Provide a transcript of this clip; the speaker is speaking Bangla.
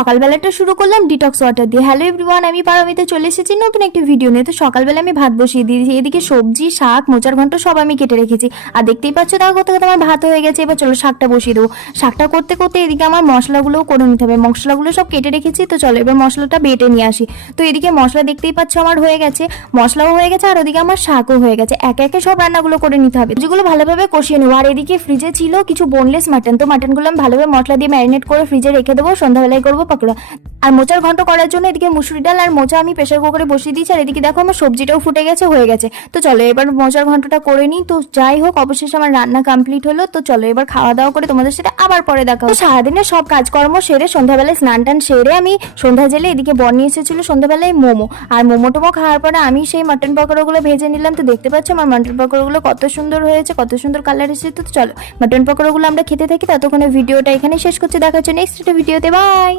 সকালবেলাটা শুরু করলাম ডিটক্স ওয়াটার দিয়ে। হ্যালো এভরিওয়ান, আমি পারমিতা চলে এসেছি নতুন একটি ভিডিও নিয়ে। তো সকালবেলা আমি ভাত বসিয়ে দিয়েছি, এদিকে সবজি, শাক, মোচার ঘন্ট সব আমি কেটে রেখেছি। আর দেখতেই পাচ্ছ তাও করতে করতে আমার ভাত হয়ে গেছে। এবার চলো শাকটা বসিয়ে দেবো। শাকটা করতে করতে এদিকে আমার মশলাগুলোও করে নিতে হবে, মশলাগুলো সব কেটে রেখেছি। তো চলো এবার মশলাটা বেটে নিয়ে আসি। তো এদিকে মশলা দেখতেই পাচ্ছ আমার হয়ে গেছে, মশলাও হয়ে গেছে, আর ওদিকে আমার শাকও হয়ে গেছে। একে একে সব রান্নাগুলো করে নিতে হবে, যেগুলো ভালোভাবে কষিয়ে নেবো। আর এদিকে ফ্রিজে ছিল কিছু বোনলেস মাটন, তো মাটনগুলো আমি ভালোভাবে মশলা দিয়ে ম্যারিনেট করে ফ্রিজে রেখে দেবো, সন্ধ্যাবেলায় করবো পকোড়া। আর মোচার ঘন্ট করার জন্য এদিকে মুসুরি ডাল আর মোচা আমি প্রেসার কুকারে বসিয়ে দিয়েছি। আর এদিকে দেখো আমার সবজিটাও ফুটে গেছে, হয়ে গেছে। তো চলো এবার মোচার ঘন্টটা করে নিই। তো যাই হোক, অবশেষে আমার রান্না কমপ্লিট হলো। তো চলো এবার খাওয়া দাওয়া করে তোমাদের সাথে আবার পরে দেখা হবে। সারাদিনের সব কাজকর্ম সেরে সন্ধ্যাবেলায় স্নান টান সেরে আমি সন্ধ্যা জেলে এদিকে বর্ণি এসেছিল সন্ধ্যাবেলায় মোমো, আর মোমো টোমো খাওয়ার পরে আমি সেই মাটন পকোড়াগুলো ভেজে নিলাম। তো দেখতে পাচ্ছ আমার মাটন পকোড়াগুলো কত সুন্দর হয়েছে, কত সুন্দর কালার এসেছে। তো চলো মাটন পকোড়াগুলো আমরা খেতে থাকি, ততক্ষণে ভিডিওটা এখানে শেষ করছি। দেখা হচ্ছে নেক্সট একটা ভিডিওতে, বাই।